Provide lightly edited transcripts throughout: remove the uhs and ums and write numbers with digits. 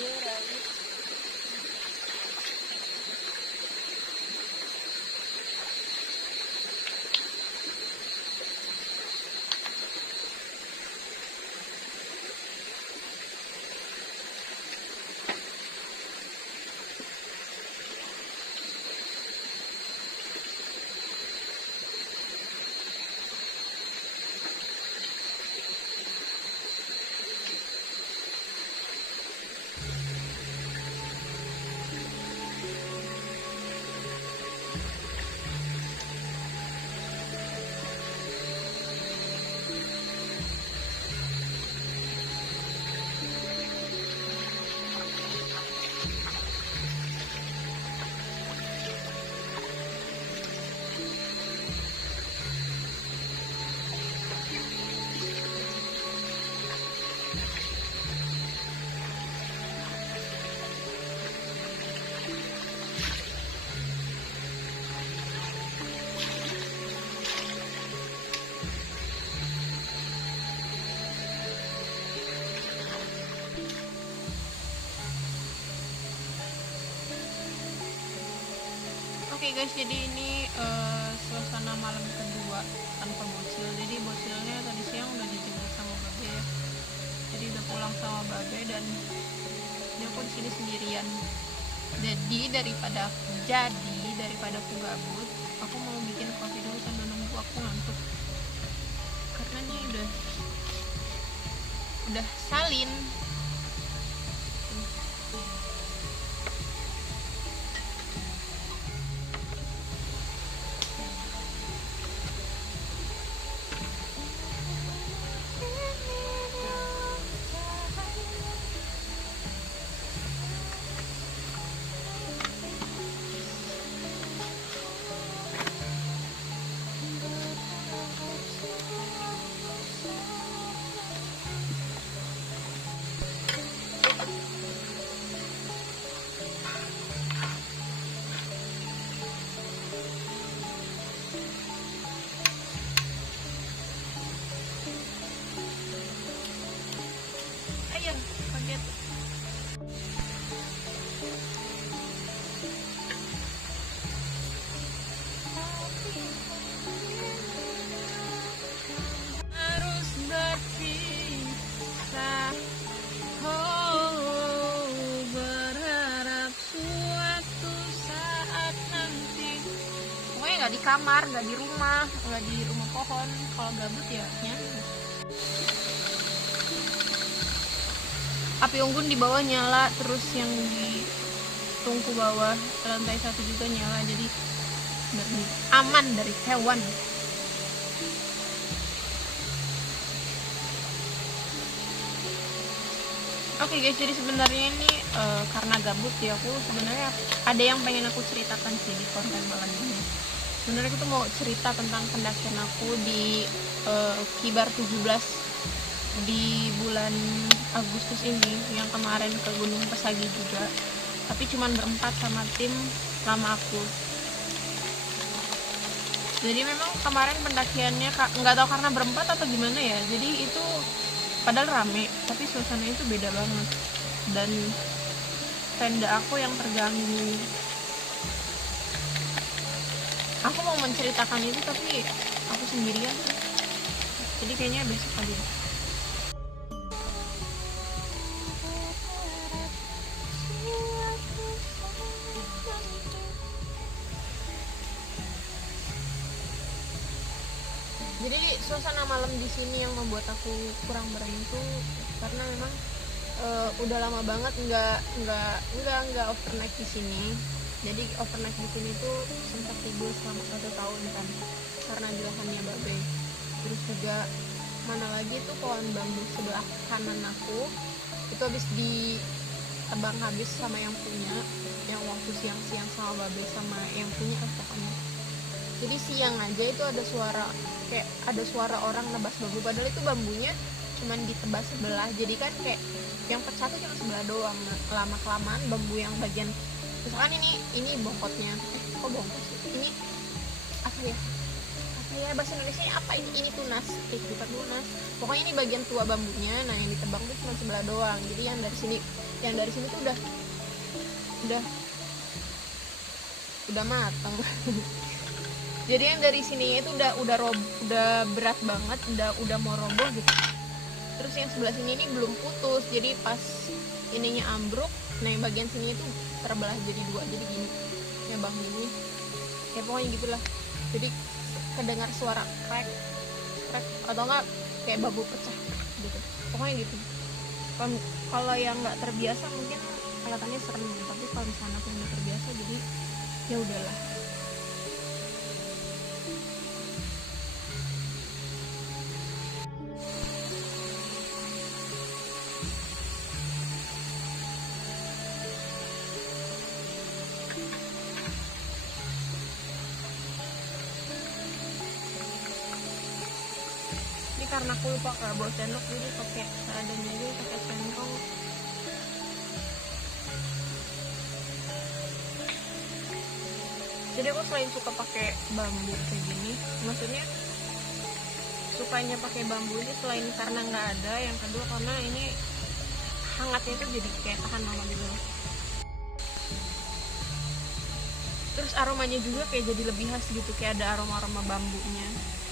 jerawat. Oke guys, jadi ini suasana malam kedua tanpa bocil. Jadi bocilnya tadi siang udah dijemput sama Babe ya. Jadi udah pulang sama Babe dan ini aku di sini sendirian. Jadi daripada aku gabut, aku mau bikin kopi dulu sambil nunggu aku ngantuk. Karena ini udah salin. Ayo, kaget. Harus berpisah, oh berharap suatu saat nanti. Pokoknya nggak di kamar, nggak di rumah pohon. Kalau gabut ya nyanyi. Api unggun di bawah nyala, terus yang di tungku bawah lantai 1 juga nyala, jadi aman dari hewan. Oke guys, jadi sebenarnya ini karena gabut ya, aku sebenarnya ada yang pengen aku ceritakan sih di konten malam ini. Sebenarnya aku tuh mau cerita tentang pendakian aku di Kibar 17 di bulan Agustus ini, yang kemarin ke Gunung Pesagi juga, tapi cuman berempat sama tim lama aku. Jadi memang kemarin pendakiannya nggak tahu karena berempat atau gimana ya, jadi itu padahal rame tapi suasananya itu beda banget dan tenda aku yang terganggu. Aku mau menceritakan itu tapi aku sendirian, jadi kayaknya besok aja. Jadi suasana malam di sini yang membuat aku kurang berani tuh karena memang udah lama banget nggak overnight di sini. Jadi overnight di sini tuh sempat tidur selama 1 tahun kan karena di lahannya Babe. Terus juga mana lagi tuh pohon bambu sebelah kanan aku itu habis ditebang habis sama yang punya, yang waktu siang-siang sama Babe sama yang punya pokoknya. Jadi siang aja itu ada suara orang nebas bambu, padahal itu bambunya cuman ditebas sebelah, jadi kan kayak yang pecah tuh cuma sebelah doang. Lama kelamaan bambu yang bagian misalkan ini bongkotnya, kok bongkot sih, ini apa ya ya bahasa Indonesia apa ini tunas, bukan tunas, pokoknya ini bagian tua bambunya. Nah yang ditebang tuh cuma sebelah doang, jadi yang dari sini tuh udah matang. Jadi yang dari sini itu udah berat banget, udah mau roboh gitu. Terus yang sebelah sini ini belum putus, jadi pas ininya ambruk, nah yang bagian sini itu terbelah jadi dua, jadi gini ya bang, gini ya pokoknya gitulah. Jadi kedengar suara krek atau enggak kayak bambu pecah gitu, pokoknya gitu. Kalau yang nggak terbiasa mungkin kelihatannya serem, tapi kalau misalnya aku udah terbiasa jadi ya udahlah. Karena aku lupa bawa sendok, jadi pakai seadanya aja, pakai sendok. Jadi aku selain suka pakai bambu kayak gini, maksudnya sukanya pakai bambu ini selain karena nggak ada, yang kedua karena ini hangatnya itu jadi kayak tahan lama gitu. Terus aromanya juga kayak jadi lebih khas gitu, kayak ada aroma bambunya.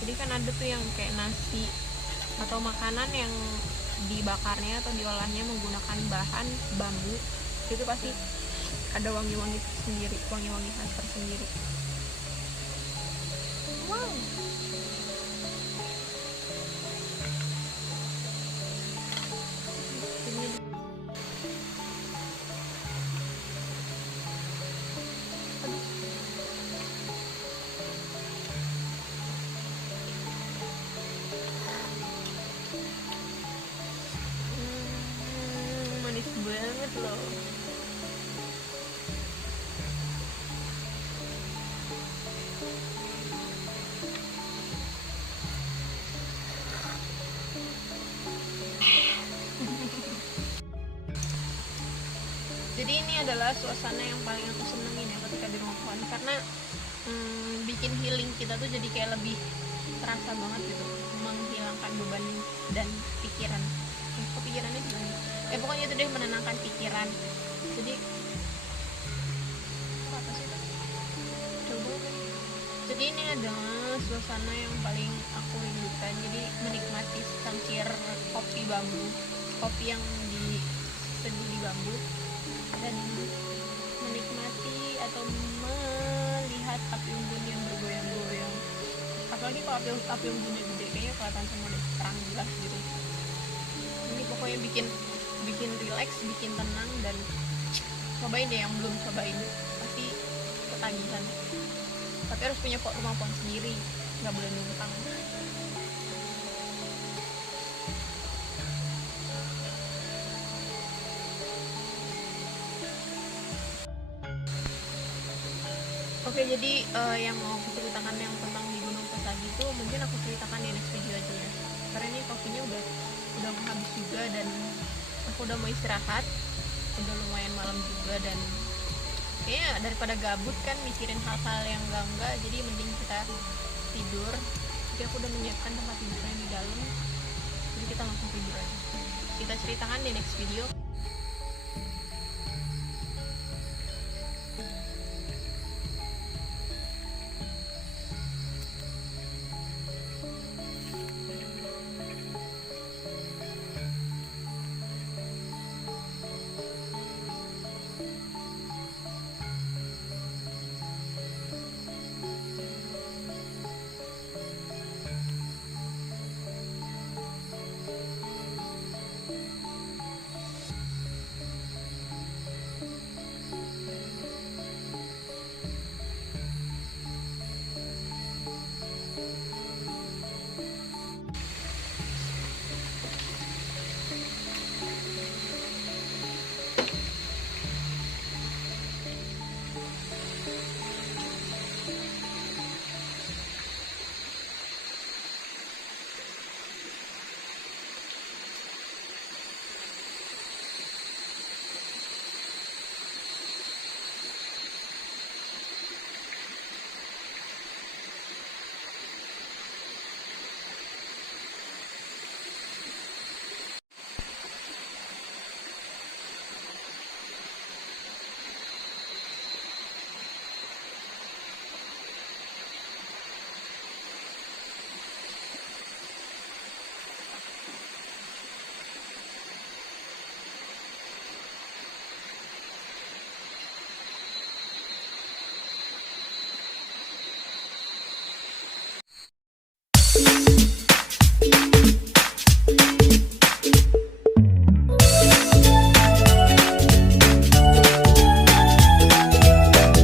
Jadi kan ada tuh yang kayak nasi atau makanan yang dibakarnya atau diolahnya menggunakan bahan bambu, itu pasti ada wangi-wangi tersendiri, wangi-wangi khas tersendiri. Wow. Manis banget loh. Jadi ini adalah suasana yang paling aku senengin ya ketika di rumah pohon, karena bikin healing kita tuh jadi kayak lebih terasa banget gitu, menghilangkan beban dan pikiran. Kok pikirannya gimana? Pokoknya itu deh, menenangkan pikiran. Jadi apa sih itu? Coba. Jadi ini adalah suasana yang paling aku rindukan. Jadi menikmati secangkir kopi bambu, kopi yang diseduh di bambu, dan menikmati atau melihat api unggun yang bergoyang-goyang. Apalagi kalau api unggunnya gede, kayaknya kelihatan sama terang jelas gitu. Ini pokoknya bikin relax, bikin tenang, dan cobain deh yang belum cobain, pasti ketagihan. Tapi harus punya rumah pohon sendiri, nggak boleh numpang. Oke, jadi yang mau aku ceritakan yang tentang di Gunung Pesagi itu mungkin aku ceritakan di next video aja ya, karena ini kopinya udah mau habis juga, dan aku udah mau istirahat, udah lumayan malam juga, dan kayaknya daripada gabut kan mikirin hal-hal yang enggak, jadi mending kita tidur. Jadi aku udah menyiapkan tempat tidurnya di dalam, jadi kita langsung tidur aja. Kita ceritakan di next video.